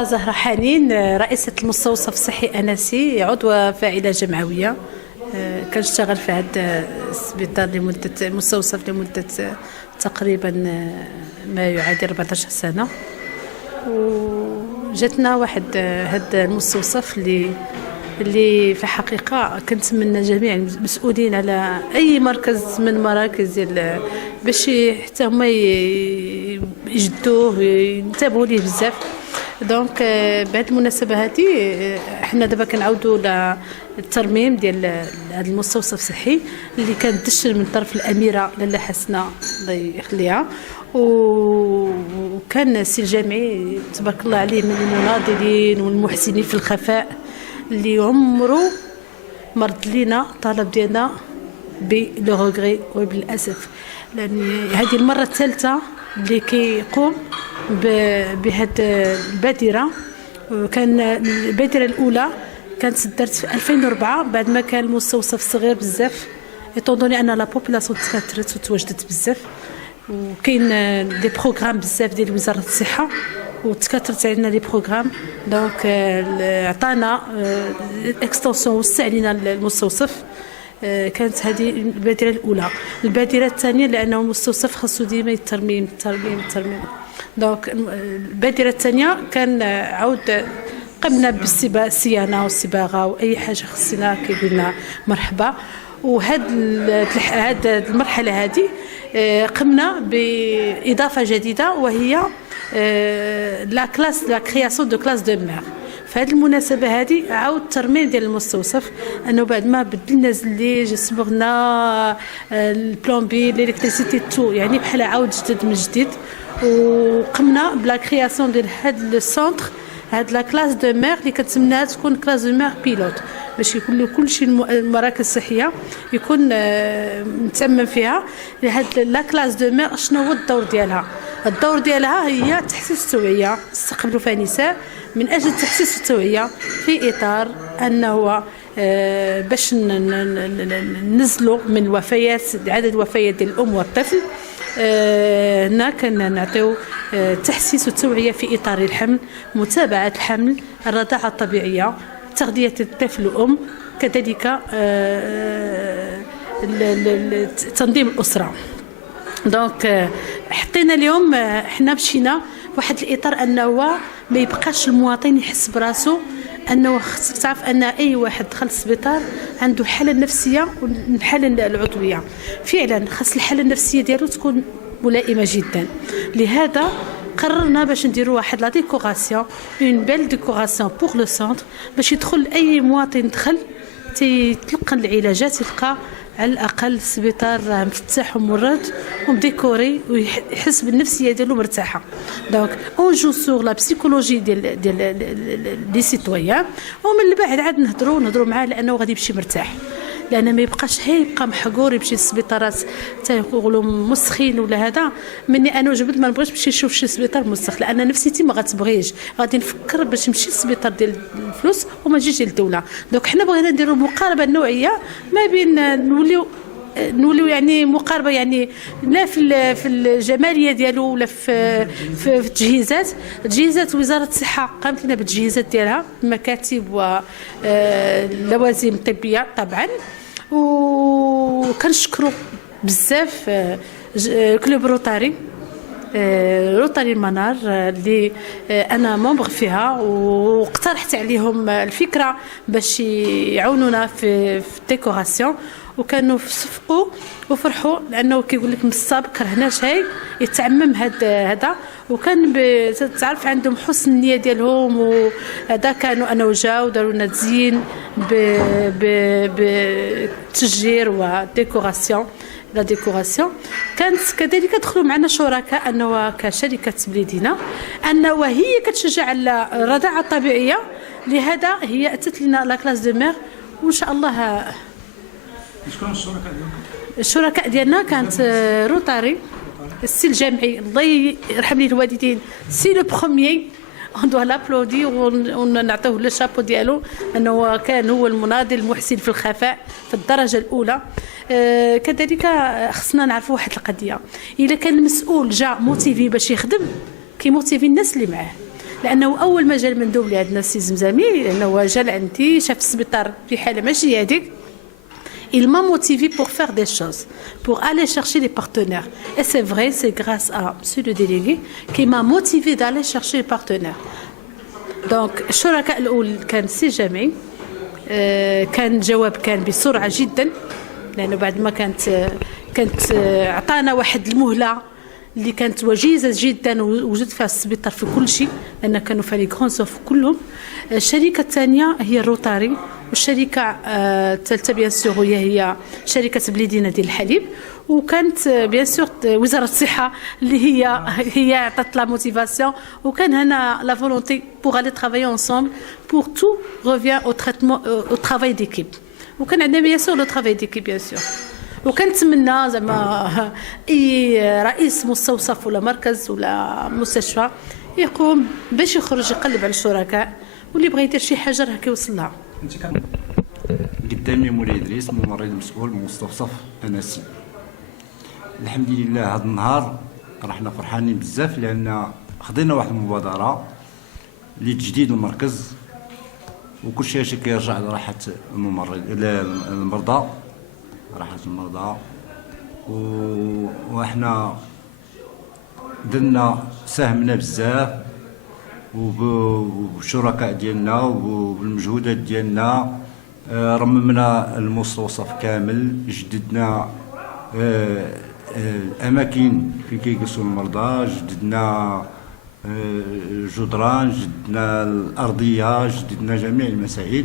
زهرة حنين، رئيسة المستوصف الصحي أنسي، عضوة فاعلة جمعوية. كنشتغل في هذا السبيطار المستوصف لمدة تقريبا ما يعادل 14 سنة. وجاتنا واحد هذا المستوصف اللي في الحقيقة كنتمنى جميع المسؤولين على أي مركز من مراكز باش حتى هما يجدوه ينتبهوا ليه بزاف. دونك بهذه المناسبة هذه حنا دابا كنعاودوا للترميم ديال هذا المستوصف الصحي اللي كان دشر من طرف الأميرة لاله حسنة الله يخليها، وكان السي الجامعي تبارك الله عليه من المناضلين والمحسنين في الخفاء اللي عمره مرض لينا طلب ديالنا بلو ريغري وبالاسف، لان هذه المره الثالثه اللي كيقوم بهذه البادره. كان البادره الاولى كانت دارت في 2004 بعد ما كان المستوصف صغير بزاف، ايطون ان لا بوبولاسيون تكثرت وتواجدت بزاف، وكاين دي بروغرام بزاف ديال وزاره الصحه وتكثرت علينا لي بروغرام. دونك عطانا اكستنسيون، وسع لينا المستوصف. كانت هذه البادره الاولى. البادره الثانيه لانه المستوصف خاصو ديما الترميم. دونك البادره الثانيه كان عاود قمنا بالصيانه والصباغه واي حاجه خصنا كيقولنا مرحبا. وهاد المرحله هذه قمنا باضافه جديده وهي لا كرياسيون دو كلاس دو مير. في هذه المناسبه هذه عاود الترميم ديال المستوصف، انه بعد ما بدلنا الزليج صبغنا البلومبي الالكتريسيتي تو، يعني بحال عاود جدد من جديد. وقمنا بلا كرياسيون ديال هذا السونتر، هاد لا كلاس دو مير اللي كتسمى تكون كلاس دو مير بيلوت، باش يكون له كلشي المراكز الصحيه يكون متمم فيها. هاد لا كلاس دو مير شنو هو الدور ديالها؟ الدور ديالها هي تحسيس التوعيه، استقبلوا فيها نساء من اجل تحسيس التوعيه في اطار انه باش ننزلوا من وفيات عدد الوفيات ديال الام والطفل. هنا كنعطيو تحسيس والتوعيه في اطار الحمل، متابعه الحمل، الرضاعه الطبيعيه، تغذيه الطفل والام، كذلك تنظيم الاسره. دونك حطينا اليوم حنا مشينا واحد الاطار انه ما يبقاش المواطن يحس براسو انه خصك تعرف ان اي واحد دخل السبيطار عنده الحاله النفسيه والحاله العضويه. فعلا خاص الحاله النفسيه ديالو تكون ملائمه جدا. لهذا قررنا باش نديروا واحد لا ديكوراسيون، اون بيل ديكوراسيون بور لو سونتر، باش يدخل اي مواطن دخل تيتلقى العلاجات يلقى على الاقل السبيطار مفتح ومورد ومديكوري ويحس بالنفسيه ديالو مرتاحه. دونك اون جو سور لا بسيكولوجي ديال لي سيتويان، ومن بعد عاد نهضروا معاه لانه غادي يمشي مرتاح، لان ما يبقاش يبقى محقور يمشي للسبيطارات تيقولوا مسخين ولا هذا. مني انا وجبت ما نبغيش نمشي نشوف شي سبيطار مسخ، لان نفسيتي ما غتبغيش، غادي نفكر باش نمشي للسبيطار ديال الفلوس وما نجيش للدوله. دونك حنا بغينا نديروا مقاربه نوعيه ما بين نوليو يعني مقاربه، يعني لا في الجماليه ديالو ولا في تجهيزات وزاره الصحه قامت لنا بالتجهيزات ديالها، المكاتب واللوازم الطبيه طبعا. وكنشكروا بزاف كلوب روتاري المنار اللي انا ممبر فيها، واقترحت عليهم الفكره باش يعاونونا في الديكوراسيون، وكانوا صفقوا وفرحوا لانه كيقول لك من السابق كرهناش هاي يتعمم هذا. وكان تعرف عندهم حسن النيه ديالهم، وهذا كانوا انا وجاو داروا لنا تزيين بتشجير وديكوراسيون. لا ديكوراسيون كانت كذلك دخلوا معنا شركاء انه كشركه بليدينا انه وهي كتشجع على الرضاعه الطبيعيه. لهذا هي اتت لنا لا كلاس دو مير، وان شاء الله. شكون الشركاء ديالكم؟ الشركاء ديالنا كانت روتاري، السي الجامعي الله يرحم ليه الوالدين، سي لو بروميي اون دو لابلودي ونعطيوه لو شابو ديالو، انه كان هو المناضل المحسن في الخفاء في الدرجه الاولى. كذلك خصنا نعرفوا واحد القضيه، الا كان المسؤول جا موتيفي باش يخدم كيموتيفي الناس اللي معاه، لانه اول ما جا المندوب اللي عندنا السي زمزامي، لانه جا لعندي شاف السبيطار في حاله ماشي هذيك. Il m'a motivé pour faire des choses, pour aller chercher les partenaires. Et c'est vrai, c'est grâce à monsieur le délégué qui m'a motivé d'aller chercher les partenaires. Donc الشركاء الأول كان سي جامي، كان الجواب كان بسرعة جدا، لأنه بعد ما كانت عطانا واحد المهلة اللي كانت وجيزة جدا، ووجد فيها السبيطار في كل شيء، لأن كانوا فيها لي غران سوف كلهم. الشركة الثانية هي الروتاري، والشركة الثالثة بيان سور هي شركة بليدينا ديال الحليب، وكانت بيان سور وزارة الصحة اللي هي عطات لا موتيفاسيون، وكان هنا لا فولونتي بوغ الي ترافايي انصومبل بوغ تو ريفيان او تريتمون او ترافاي ديكيب، وكان عندنا بيان سور لو ترافاي ديكيب بيان سور. وكنتمنى زعما اي رئيس مستوصف ولا مركز ولا مستشفى يقوم باش يخرج يقلب على الشركاء، واللي بغى يدير شي حاجه راه كيوصل لها. انت كان قدامي مولاي ادريس، ممرض مسؤول مستوصف انسي. الحمد لله هذا النهار راحنا فرحانين بزاف، لان خدينا واحد المبادره لتجديد المركز، وكل شيء كيرجع لراحه المرضى، راحه المرضى. وإحنا درنا ساهمنا بزاف وبالشركاء ديالنا وبالمجهودات ديالنا، رممنا المستوصف كامل، جددنا الاماكن فين كيجلسوا المرضى، جددنا الجدران، جددنا الارضيه، جددنا جميع المسائل.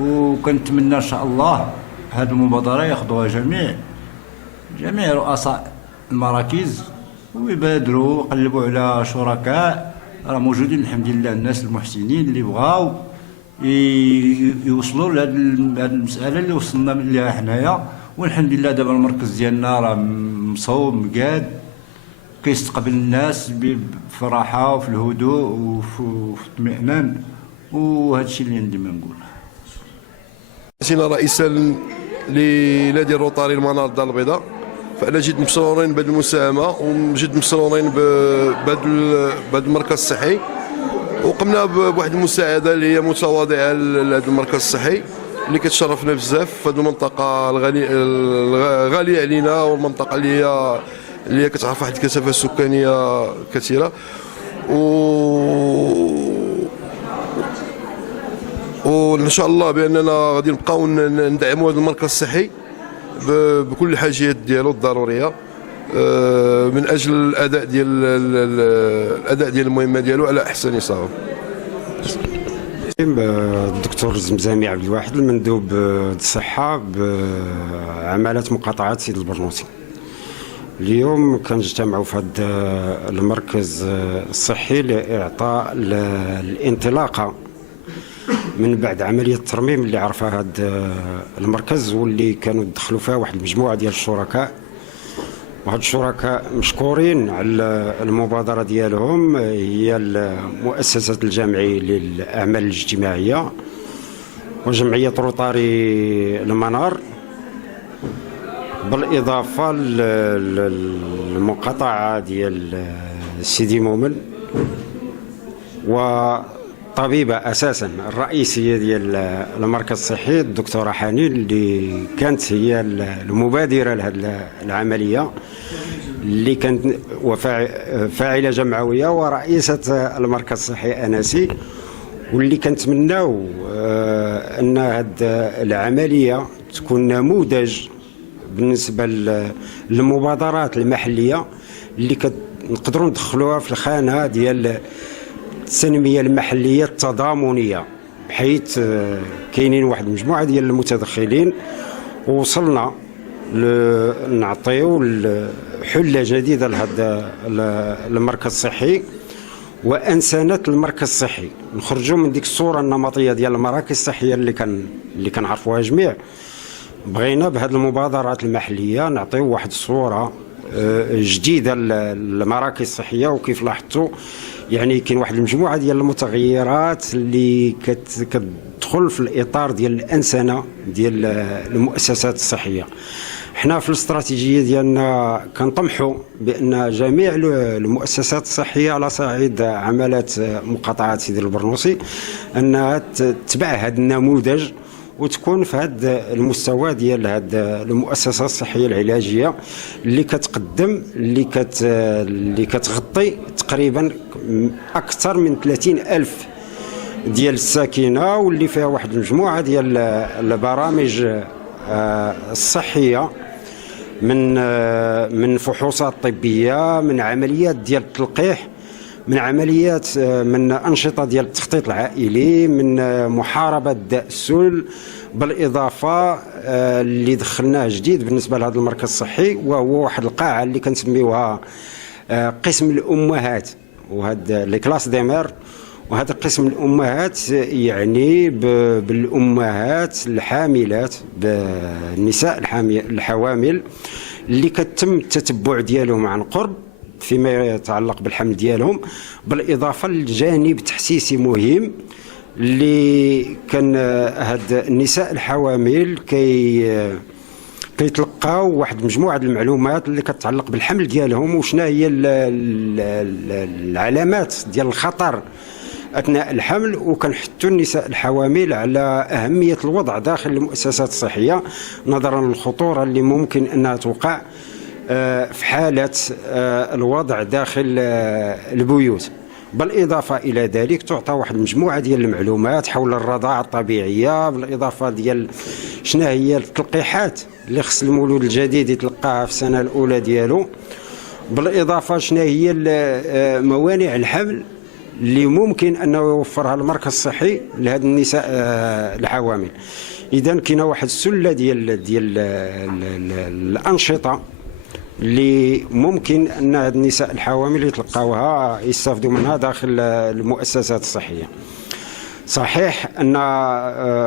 وكنتمنى ان شاء الله هذه المبادره ياخذوها جميع رؤساء المراكز، ويبادروا يقلبوا على شركاء راه موجودين الحمد لله، الناس المحسنين اللي بغاو يوصلوا لهذه المساله اللي وصلنا لها حنايا. والحمد لله دابا المركز ديالنا راه مصوب مقاد، كيستقبل الناس بفرحه وفي الهدوء وفي الاطمئنان، وهذا الشيء اللي عندي ما نقول. سينا رئيسا لنادي الروتاري المنار الدار البيضاء، فأنا جد مسرورين بهذه المساهمة، وجد مسرورين بهذا المركز الصحي، وقمنا بواحد المساعدة اللي هي متواضعة لهذا المركز الصحي اللي كتشرفنا بزاف في هذه المنطقة الغالية علينا، والمنطقة اللي هي كتعرف واحد الكثافة سكانية كثيرة. وان شاء الله باننا غادي نبقاو ندعموا هذا المركز الصحي بكل الحاجيات ديالو الضروريه، من اجل الاداء ديال المهمه ديالو على احسن يسار. الدكتور زمزامي عبد الواحد، المندوب الصحه بعمالات مقاطعه سيد البرنوسي. اليوم كنجتمعوا في هذا المركز الصحي لاعطاء الانطلاقه من بعد عمليه الترميم اللي عرفها هذا المركز، واللي كانوا دخلوا فيها واحد المجموعه ديال الشركاء، وهاد الشركاء مشكورين على المبادره ديالهم، هي المؤسسه الجامعيه للاعمال الاجتماعيه وجمعيه روتاري المنار، بالاضافه للمقاطعه ديال سيدي مومن، وطبيبه اساسا الرئيسيه ديال المركز الصحي الدكتوره حنين، اللي كانت هي المبادره لهذه العمليه، اللي كانت فاعله جمعويه ورئيسه المركز الصحي انسي، واللي كنتمناو ان هذه العمليه تكون نموذج بالنسبه للمبادرات المحليه اللي نقدروا ندخلوها في الخانه ديال التنميه المحليه التضامنيه، بحيث كاينين واحد المجموعه ديال المتدخلين، ووصلنا نعطيو حله جديده لهذا المركز الصحي وانسانه المركز الصحي، نخرجوا من ديك الصوره النمطيه ديال المراكز الصحيه اللي كنعرفوها جميع. بغينا بهذه المبادرات المحليه نعطيو واحد الصوره جديده للمراكز الصحيه. وكيف لاحظتوا يعني كاين واحد المجموعه ديال المتغيرات اللي كتدخل في الاطار ديال الانسنه ديال المؤسسات الصحيه. حنا في الاستراتيجيه ديالنا كنطمحوا بان جميع المؤسسات الصحيه على صعيد عملات مقاطعه سيدي البرنوسي انها تتبع هذا النموذج وتكون في هذا المستوى ديال هذه المؤسسه الصحيه العلاجيه اللي كتقدم اللي كتغطي تقريبا اكثر من 30,000 ديال الساكنه، واللي فيها واحد المجموعه ديال البرامج الصحيه من فحوصات طبيه، من عمليات ديال التلقيح، من عمليات من أنشطة ديال التخطيط العائلي، من محاربة داء السل، بالإضافة اللي دخلناه جديد بالنسبة لهذا المركز الصحي وهو واحد القاعة اللي كنسميوها قسم الأمهات، وهذا لي كلاس ديمير. وهذا قسم الأمهات يعني بالأمهات الحاملات، بالنساء الحوامل اللي كتم التتبع ديالهم عن قرب فيما يتعلق بالحمل ديالهم، بالإضافة لجانب تحسيسي مهم اللي كان هاد النساء الحوامل كيتلقاو واحد مجموعة المعلومات اللي كتعلق بالحمل ديالهم وشنا هي العلامات ديال الخطر أثناء الحمل، وكنحثوا النساء الحوامل على أهمية الوضع داخل المؤسسات الصحية نظرا للخطورة اللي ممكن أنها توقع في حالة الوضع داخل البيوت. بالإضافة إلى ذلك تعطى واحد المجموعة ديال المعلومات حول الرضاعة الطبيعية، بالإضافة ديال شنا هي التلقيحات اللي خص المولود الجديد يتلقاها في السنة الأولى ديالو، بالإضافة شنا هي موانع الحمل اللي ممكن أنه يوفرها المركز الصحي لهذه النساء الحوامل. إذن كاينه واحد السلة ديال الأنشطة اللي ممكن أن هاد النساء الحوامل يتلقاوها يستافدوا منها داخل المؤسسات الصحية. صحيح أن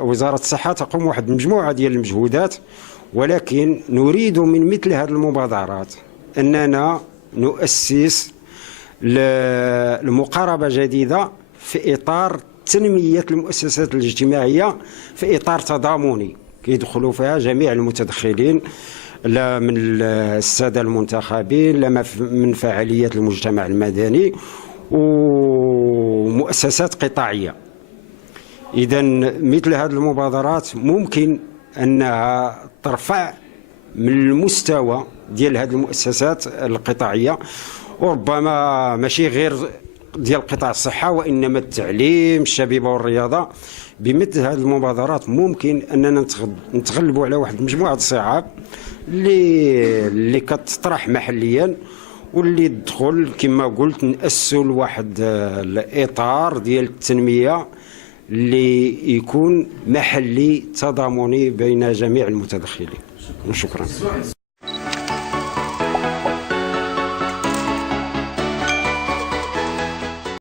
وزارة الصحة تقوم واحد المجموعة ديال المجهودات، ولكن نريد من مثل هذه المبادرات أننا نؤسس لمقاربة جديدة في إطار تنمية المؤسسات الاجتماعية، في إطار تضامني كيدخلوا فيها جميع المتدخلين، لا من السادة المنتخبين، لا من فعاليات المجتمع المدني ومؤسسات قطاعية. إذن مثل هذه المبادرات ممكن أنها ترفع من المستوى ديال هذه المؤسسات القطاعية، وربما ماشي غير ديال قطاع الصحة وإنما التعليم، الشبيبة والرياضة. بمثل هذه المبادرات ممكن أننا نتغلبوا على واحد مجموعة الصعاب اللي كتطرح محليا، واللي تدخل كما قلت نأسسوا لواحد الإطار ديال التنمية اللي يكون محلي تضامني بين جميع المتدخلين. شكرا.